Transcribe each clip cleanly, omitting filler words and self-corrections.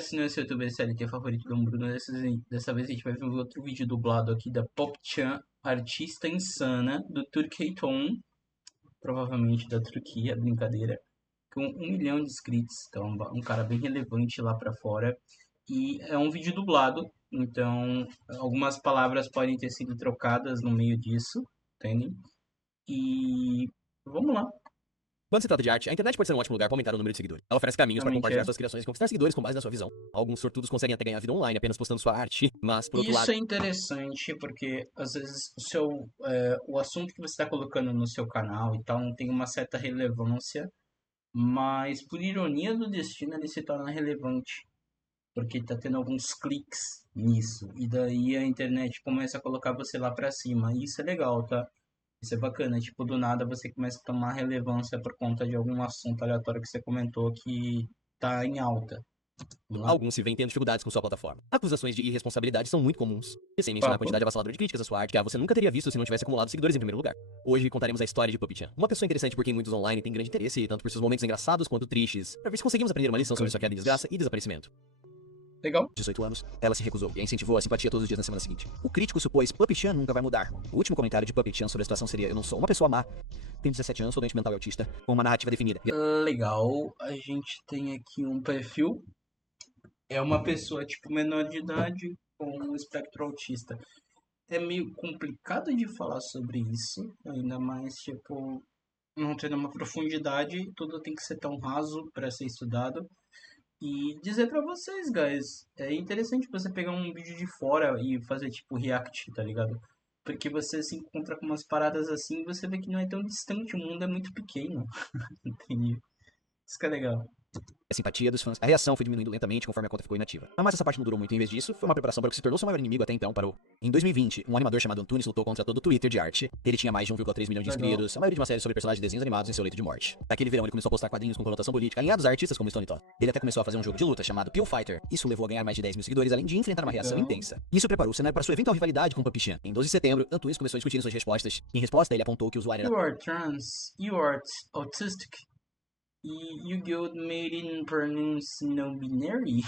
Se não é seu youtuber SLT favorito do Bruno, dessa vez a gente vai ver outro vídeo dublado aqui da Popchan, artista insana do Turkeyton, provavelmente da Turquia, brincadeira, com 1 milhão de inscritos, então um cara bem relevante lá pra fora. E é um vídeo dublado, então algumas palavras podem ter sido trocadas no meio disso, entendem? E vamos lá. Quando se trata de arte, a internet pode ser um ótimo lugar para aumentar o número de seguidores. Ela oferece caminhos para Realmente compartilhar é. suas criações e conquistar seguidores com base na sua visão. Alguns sortudos conseguem até ganhar vida online apenas postando sua arte, mas por outro Isso lado, é interessante porque às vezes o assunto que você está colocando no seu canal e tal não tem uma certa relevância, mas por ironia do destino ele se torna relevante, porque está tendo alguns cliques nisso, e daí a internet começa a colocar você lá pra cima, e isso é legal, tá? Isso é bacana, tipo, do nada você começa a tomar relevância por conta de algum assunto aleatório que você comentou que tá em alta. Vamos lá? alguns se veem tendo dificuldades com sua plataforma. Acusações de irresponsabilidade são muito comuns. E sem mencionar a Papo. quantidade avassaladora de críticas à sua arte, que você nunca teria visto se não tivesse acumulado seguidores em primeiro lugar. Hoje contaremos a história de Puppychan, uma pessoa interessante por quem muitos online têm grande interesse, tanto por seus momentos engraçados quanto tristes, para ver se conseguimos aprender uma lição sobre sua queda em desgraça e desaparecimento. Legal? 18 anos, ela se recusou e a incentivou a simpatia todos os dias na semana seguinte. O crítico supôs Puppychan nunca vai mudar. O último comentário de Puppychan sobre a situação seria: eu não sou uma pessoa má, tenho 17 anos, sou doente mental e autista, com uma narrativa definida. Legal, a gente tem aqui um perfil. É uma pessoa, tipo, menor de idade com um espectro autista. É meio complicado de falar sobre isso, ainda mais, tipo, não tendo uma profundidade, tudo tem que ser tão raso para ser estudado. E dizer pra vocês, guys, é interessante você pegar um vídeo de fora e fazer, tipo, react, tá ligado? Porque você se encontra com umas paradas assim e você vê que não é tão distante, o mundo é muito pequeno, entende? Isso que é legal. A simpatia dos fãs. A reação foi diminuindo lentamente conforme a conta ficou inativa. Mas essa parte não durou muito. Em vez disso, foi uma preparação para o que se tornou seu maior inimigo até então, parou. Em 2020, um animador chamado Antunes lutou contra todo o Twitter de arte. Ele tinha mais de 1,3 milhão de Legal. inscritos, a maioria de uma série sobre personagens de desenhos animados em seu leito de morte. Naquele verão, ele começou a postar quadrinhos com conotação política alinhados a artistas como Stone Toss. Ele até começou a fazer um jogo de luta chamado Pill Fighter. Isso levou a ganhar mais de 10 mil seguidores, além de enfrentar uma reação Legal. intensa. Isso preparou o cenário para sua eventual rivalidade com Puppychan. Em 12 de setembro, Antunes começou a discutir suas respostas. Em resposta, ele apontou que o usuário era You are trans, you are autistic, you got made in pronounce no binary.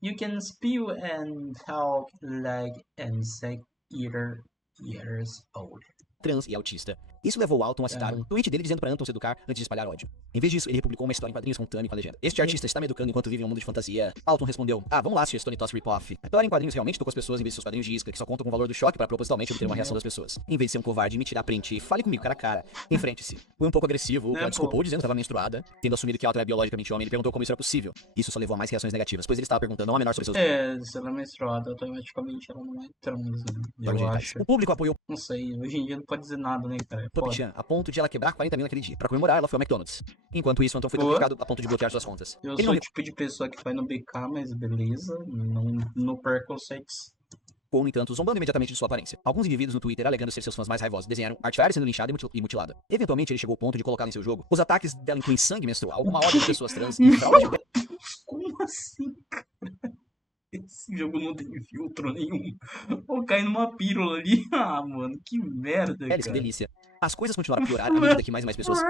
You can spew and talk like insect eater years old. trans e autista. Isso levou Alton a citar um tweet dele dizendo para Anton se educar antes de espalhar ódio. Em vez disso, ele republicou uma história em quadrinhos com Tani com a legenda: este artista está me educando enquanto vive em um mundo de fantasia. Alton respondeu: ah, vamos lá, Sr. Stone Toss Ripoff. A história em quadrinhos realmente tocou as pessoas em vez de seus quadrinhos de isca, que só contam com o valor do choque para propositalmente obter uma reação das pessoas. Em vez de ser um covarde, me tirar print e fale comigo cara a cara. Enfrente-se. Foi um pouco agressivo, ela desculpou dizendo que estava menstruada. Tendo assumido que Alton era biologicamente homem, ele perguntou como isso era possível. Isso só levou a mais reações negativas, pois ele estava perguntando ao menor sobre seus Se ela é menstruada, automaticamente ela não é trans, né? Eu órgãos acho. genitais. O público apoiou Não sei, hoje em dia não pode dizer nada, né, cara? É foda. Puppychan a ponto de ela quebrar 40 mil naquele dia. Pra comemorar, ela foi ao McDonald's. Enquanto isso, Anton foi Boa. notificado a ponto de bloquear suas contas. Eu Ele sou não o tipo de pessoa que vai no BK, mas beleza, não perco o sexo. ficou, no entanto, zombando imediatamente de sua aparência. Alguns indivíduos no Twitter, alegando ser seus fãs mais raivosos, desenharam Artfire sendo linchada e mutilada. Eventualmente, ele chegou ao ponto de colocá-la em seu jogo. Os ataques dela incluem sangue menstrual, uma ordem de pessoas trans e fraude de Como assim, cara? Esse jogo não tem filtro nenhum. Vou cair numa pílula ali. Ah, mano, que merda, peles, que cara. delícia. As coisas continuaram a piorar à medida que mais e mais pessoas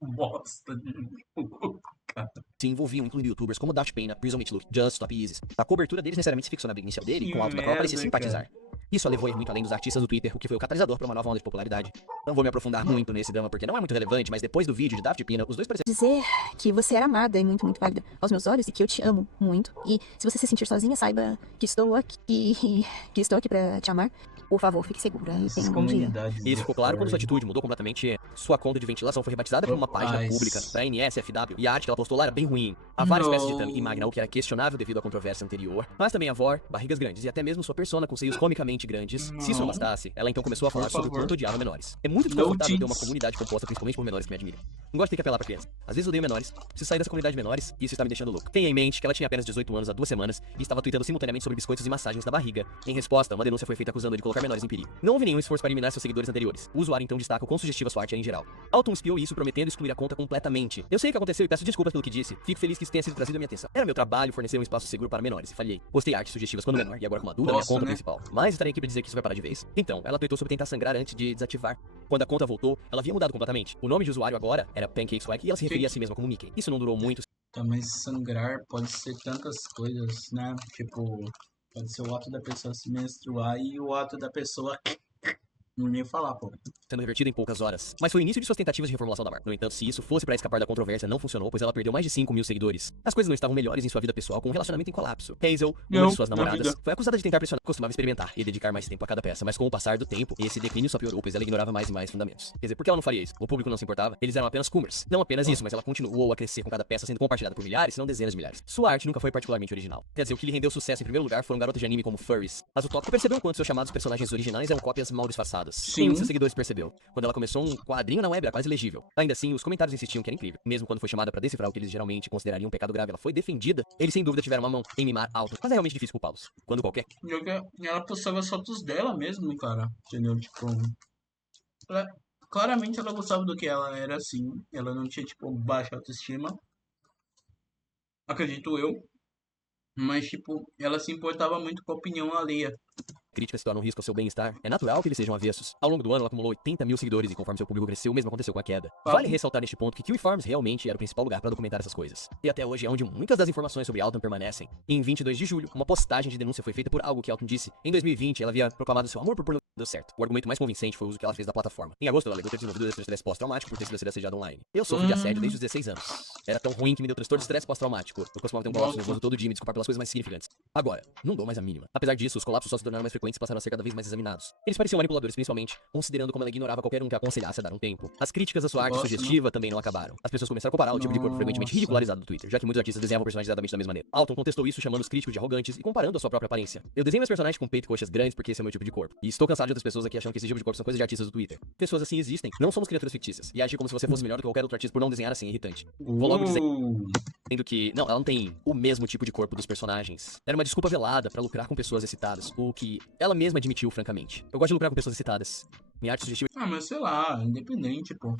Bosta de jogo, cara. se envolviam, incluindo youtubers como Daft Pena, Prison Meat Look, Just, Top Easy. A cobertura deles necessariamente se fixou na briga inicial dele, Que com alto da qual parecia merda, simpatizar. Isso a levou a ir muito além dos artistas do Twitter, o que foi o catalisador para uma nova onda de popularidade. Não vou me aprofundar muito nesse drama porque não é muito relevante, mas depois do vídeo de Daft Pena, os dois pareceram Dizer que você era amada e muito, muito válida aos meus olhos e que eu te amo muito. E se você se sentir sozinha, saiba que estou aqui, que estou aqui pra te amar. Por favor, fique segura e tenha um bom dia. Isso ficou claro quando sua atitude mudou completamente. Sua conta de ventilação foi rebatizada como uma página Rapaz. pública da NSFW e a arte que ela postou lá era bem ruim. Há várias Não. peças de Tami e Magna, o que era questionável devido à controvérsia anterior, mas também a Vor, barrigas grandes e até mesmo sua persona com seios comicamente grandes. Se isso não bastasse, ela então começou a falar Por sobre o favor. quanto odiava menores. É muito No desconfortável ter uma teens. comunidade composta principalmente por menores que me admiram. Não gosto de ter que apelar pra criança. Às vezes eu odeio menores, preciso sair dessa comunidade de menores e isso está me deixando louco. Tenha em mente que ela tinha apenas 18 anos há 2 semanas e estava tweetando simultaneamente sobre biscoitos e massagens na barriga. Em resposta, uma denúncia foi feita acusando de colocar menores em perigo. Não houve nenhum esforço para eliminar seus seguidores anteriores. O usuário então destaca o quão sugestiva sua arte é em geral. Alton espiou isso prometendo excluir a conta completamente. Eu sei o que aconteceu e peço desculpas pelo que disse. Fico feliz que isso tenha sido trazido à minha atenção. Era meu trabalho fornecer um espaço seguro para menores e falhei. Postei artes sugestivas quando menor e agora como adulta na minha Nossa, conta né? principal. Mas estarei aqui para dizer que isso vai parar de vez. Então, ela tweetou sobre tentar sangrar antes de desativar. Quando a conta voltou, ela havia mudado completamente. O nome de usuário agora era Pancake Swag e ela se referia a si mesma como Mickey. Isso não durou muito. Também sangrar pode ser tantas coisas, né? Tipo, pode ser o ato da pessoa se menstruar e o ato da pessoa não nem falar, pô. Sendo revertido em poucas horas. Mas foi o início de suas tentativas de reformulação da marca. No entanto, se isso fosse pra escapar da controvérsia, não funcionou, pois ela perdeu mais de 5 mil seguidores. As coisas não estavam melhores em sua vida pessoal, com um relacionamento em colapso. Hazel, uma de suas namoradas, foi acusada de tentar pressionar, costumava experimentar e dedicar mais tempo a cada peça, mas com o passar do tempo, esse declínio só piorou, pois ela ignorava mais e mais fundamentos. Quer dizer, por que ela não faria isso? O público não se importava, eles eram apenas coomers. Não apenas isso, mas ela continuou a crescer com cada peça sendo compartilhada por milhares, se não dezenas de milhares. Sua arte nunca foi particularmente original. Quer dizer, o que lhe rendeu sucesso em primeiro lugar foram garotas de anime como furries. Mas o tópico percebeu quanto seus chamados personagens originais eram cópias mal disfarçadas. Sim. Nenhum de seus seguidores percebeu. Quando ela começou um quadrinho na web era quase legível. Ainda assim, os comentários insistiam que era incrível. Mesmo quando foi chamada pra decifrar o que eles geralmente considerariam um pecado grave, ela foi defendida. Eles sem dúvida tiveram uma mão em mimar alto, mas é realmente difícil culpá-los. Quando qualquer Ela postava as fotos dela mesmo, cara. Entendeu? Tipo, ela- claramente ela gostava do que ela era assim. Ela não tinha, tipo, baixa autoestima. Acredito eu. Mas, tipo, ela se importava muito com a opinião alheia. críticas se tornam um risco ao seu bem-estar, é natural que eles sejam avessos. Ao longo do ano, ela acumulou 80 mil seguidores e conforme seu público cresceu, o mesmo aconteceu com a queda. Vale ressaltar neste ponto que Kiwi Farms realmente era o principal lugar para documentar essas coisas. E até hoje é onde muitas das informações sobre Alton permanecem. Em 22 de julho, uma postagem de denúncia foi feita por algo que Alton disse. Em 2020, ela havia proclamado seu amor por pornografia. Deu certo. O argumento mais convincente foi o uso que ela fez da plataforma. Em agosto, ela alegou ter desenvolvido estresse pós-traumático por ter sido assediada online. Eu sofro de assédio desde os 16 anos. Era tão ruim que me deu transtorno de estresse pós-traumático. Eu costumava ter um colapso nervoso todo dia e me desculpar pelas coisas mais significantes. Agora, não dou mais a mínima. Apesar disso, os colapsos só se tornaram mais frequentes e passaram a ser cada vez mais examinados. Eles pareciam manipuladores, principalmente, considerando como ela ignorava qualquer um que a aconselhasse a dar um tempo. As críticas à sua arte sugestiva também não acabaram. As pessoas começaram a comparar o tipo de corpo frequentemente ridicularizado no Twitter, já que muitos artistas desenhavam personagens exatamente da mesma maneira. Alton contestou isso, chamando os críticos de arrogantes e comparando a sua própria aparência. Eu desenho meus personagens com peito e coxas grandes porque esse é o meu tipo de corpo. E estou cansado de outras pessoas aqui achando que esse tipo de corpo são coisas de artistas do Twitter. Pessoas assim existem, não somos criaturas fictícias. E agir como se você fosse melhor do que qualquer outro artista por não desenhar assim é irritante. Vou logo dizer que, não, ela não tem o mesmo tipo de corpo dos personagens. Era uma desculpa velada pra lucrar com pessoas excitadas, o que ela mesma admitiu francamente. Eu gosto de lucrar com pessoas excitadas. Minha arte sugestiva Ah, mas sei lá, independente, pô.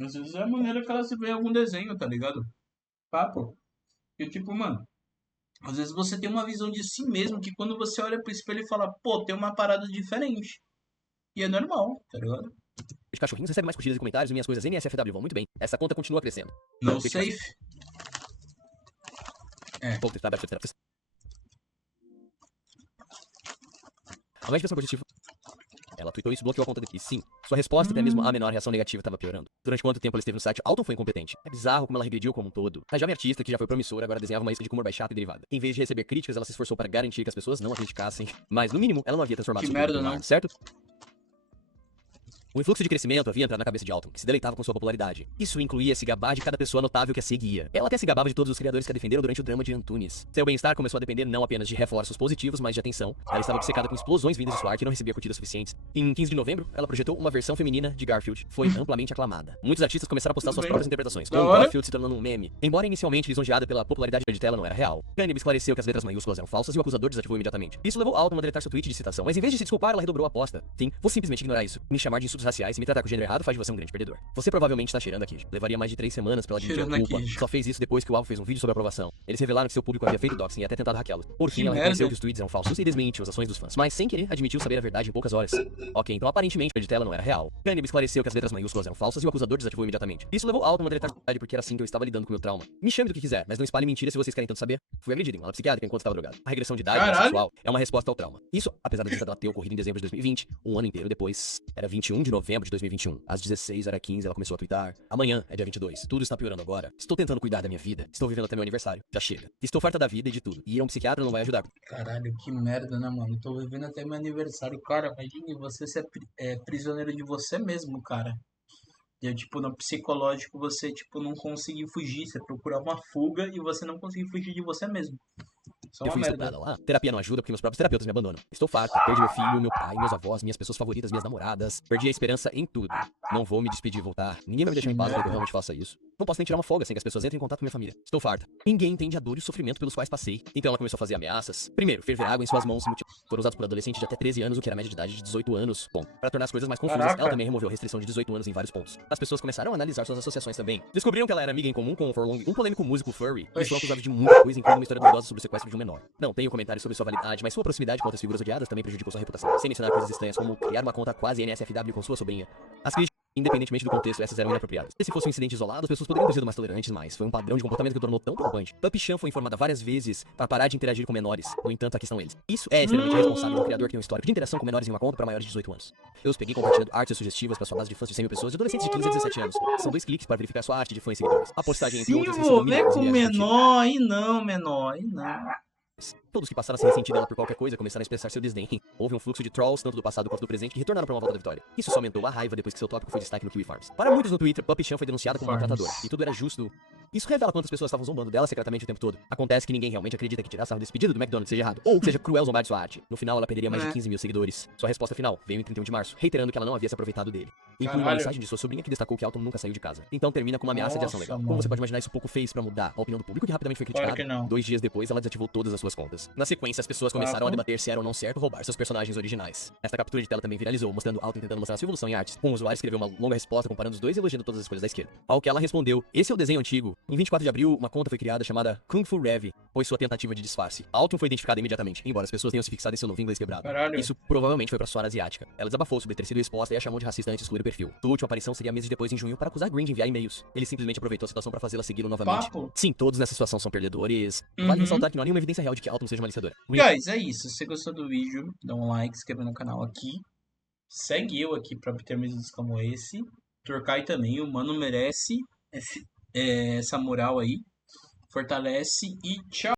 Às vezes é a maneira que ela se vê em algum desenho, tá ligado? Papo. E tipo, mano, às vezes você tem uma visão de si mesmo que quando você olha pro espelho e fala, pô, tem uma parada diferente. E é normal, tá ligado? de cachorrinhos recebe mais curtidas e comentários e minhas coisas NSFW vão muito bem. Essa conta continua crescendo. No safe. Pouco testar, ao invés de pensar positivo, ela tweetou isso e bloqueou a conta daqui. Sim, sua resposta, até mesmo a menor reação negativa, estava piorando. Durante quanto tempo ela esteve no site, Alton foi incompetente. É bizarro como ela regrediu como um todo. A jovem artista, que já foi promissora, agora desenhava uma isca de humor baixata e derivada. Em vez de receber críticas, ela se esforçou para garantir que as pessoas não a criticassem. Mas, no mínimo, ela não havia transformado Que seu merda, público no não. mar, certo? O influxo de crescimento havia entrado na cabeça de Alton, que se deleitava com sua popularidade. Isso incluía se gabar de cada pessoa notável que a seguia. Ela até se gabava de todos os criadores que a defenderam durante o drama de Antunes. Seu bem-estar começou a depender não apenas de reforços positivos, mas de atenção. Ela estava obcecada com explosões vindas de sua arte e não recebia curtidas suficientes. Em 15 de novembro, ela projetou uma versão feminina de Garfield. Foi amplamente aclamada. Muitos artistas começaram a postar suas próprias interpretações, com Garfield se tornando um meme. Embora inicialmente lisonjeada pela popularidade de tela, não era real. Cannibal esclareceu que as letras maiúsculas eram falsas e o acusador desativou imediatamente. Isso levou Alton a deletar seu tweet de citação, mas em vez de se desculpar, ela redobrou a aposta. Sim, vou simplesmente ignorar isso. Me chamar de insultos raciais e me tratar com gênero errado faz de você um grande perdedor. Você provavelmente está cheirando a queijo. Levaria mais de 3 semanas pra ela admitir a culpa. Só fez isso depois que o Alvo fez um vídeo sobre aprovação. Eles revelaram que seu público havia feito doxing e até tentado hackeá-lo. Por fim, ela reconheceu que os tweets eram falsos e desmentiu as ações dos fãs. Mas sem querer, admitiu saber a verdade em poucas horas. Ok, então aparentemente a de tela não era real. Cannibal esclareceu que as letras maiúsculas eram falsas e o acusador desativou imediatamente. Isso levou Alton a deletar a verdade porque era assim que eu estava lidando com meu trauma. Me chame do que quiser, mas não espalhe mentiras se vocês querem tanto saber. Fui agredido em uma psiquiátrica enquanto estava drogado. A regressão de idade sexual é uma resposta ao trauma. Isso, apesar da dela ter ocorrido em dezembro de 2020, um ano inteiro depois. Era 21 de novembro de 2021. Às 16h15 ela começou a twittar. Amanhã é dia 22. Tudo está piorando agora. Estou tentando cuidar da minha vida. Estou vivendo até meu aniversário. Já chega. Estou farta da vida e de tudo. E ir a um psiquiatra não vai ajudar. Caralho, que merda, né, mano? Tô vivendo até meu aniversário. Cara, imagine você ser prisioneiro de você mesmo, cara. E, tipo, no psicológico você, tipo, não conseguir fugir. Você procurar uma fuga e você não conseguir fugir de você mesmo. Isso é Eu uma fui merda. estuprada lá. Terapia não ajuda porque meus próprios terapeutas me abandonam. Estou farta. Perdi meu filho, meu pai, meus avós, minhas pessoas favoritas, minhas namoradas. Perdi a esperança em tudo. Não vou me despedir e voltar. Ninguém vai me deixar em paz até que eu realmente faça isso. Não posso nem tirar uma folga sem que as pessoas entrem em contato com minha família. Estou farta. Ninguém entende a dor e o sofrimento pelos quais passei. Então ela começou a fazer ameaças. Primeiro, ferver água em suas mãos foram usados por adolescentes de até 13 anos, o que era a média de idade de 18 anos. Bom, para tornar as coisas mais confusas, Caraca. ela também removeu a restrição de 18 anos em vários pontos. As pessoas começaram a analisar suas associações também. Descobriram que ela era amiga em comum com o Forlong, um polêmico músico furry. E foi acusado de muita coisa, incluindo uma história duvidosa sobre o sequestro de um menor. Não tenho comentários sobre sua validade, mas sua proximidade com outras figuras odiadas também prejudicou sua reputação. Sem mencionar coisas estranhas como criar uma conta quase NSFW com sua sobrinha. As críticas Independentemente do contexto, essas eram inapropriadas. Se fosse um incidente isolado, as pessoas poderiam ter sido mais tolerantes, mas foi um padrão de comportamento que o tornou tão preocupante. Puppy Chan foi informada várias vezes para parar de interagir com menores. No entanto, aqui estão eles. Isso é extremamente irresponsável de um criador que tem um histórico de interação com menores em uma conta para maiores de 18 anos. Eu os peguei compartilhando artes sugestivas para sua base de fãs de 100 mil pessoas e adolescentes de 15 a 17 anos. São 2 cliques para verificar sua arte de fãs e seguidores. A postagem, entre Se outras, recebeu envolver milhares e com milhares de curtidas. menor, aí não, menor, aí não. Todos que passaram a se ressentir dela por qualquer coisa começaram a expressar seu desdém. Houve um fluxo de trolls, tanto do passado quanto do presente, que retornaram para uma volta da vitória. Isso só aumentou a raiva depois que seu tópico foi destaque no Kiwi Farms. Para muitos no Twitter, Puppy Chan foi denunciada como maltratadora, e tudo era justo. Isso revela quantas pessoas estavam zombando dela secretamente o tempo todo. Acontece que ninguém realmente acredita que tirar sarro desse pedido do McDonald's seja errado, ou que seja cruel zombar de sua arte. No final, ela perderia mais de 15 mil seguidores. Sua resposta final veio em 31 de março, reiterando que ela não havia se aproveitado dele. Inclui uma Caralho. mensagem de sua sobrinha que destacou que Alton nunca saiu de casa. Então termina com uma ameaça de ação Nossa, legal. mano. Como você pode imaginar, isso pouco fez pra mudar a opinião do público, que rapidamente foi Claro criticada. que não. 2 dias depois, ela desativou todas as suas contas. Na sequência, as pessoas começaram a debater se era ou não certo roubar seus personagens originais. Esta captura de tela também viralizou, mostrando Alton tentando mostrar sua evolução em artes. Um usuário escreveu uma longa resposta comparando os dois e elogiando todas as escolhas da esquerda. Ao que ela respondeu: esse é o desenho antigo. Em 24 de abril, uma conta foi criada chamada Kung Fu Rev, pois sua tentativa de disfarce. Alton foi identificada imediatamente, embora as pessoas tenham se fixado em seu novo inglês quebrado. Caralho. Isso provavelmente foi pra sua área asiática. Ela desabafou sobre ter sido exposta e a chamou de racista antes de excluir o perfil. Sua última aparição seria meses depois, em junho, para acusar Green de enviar e-mails. Ele simplesmente aproveitou a situação pra fazê-la segui-lo novamente. Papo. Sim, todos nessa situação são perdedores. Uhum. Vale ressaltar que não há nenhuma evidência real de que Alton seja uma aliciadora. Green Guys, é isso. Se você gostou do vídeo, dá um like, se inscreve no canal aqui. Segue eu aqui pra ter mais vídeos como esse. Turcai também, o mano merece essa moral aí. Fortalece e tchau.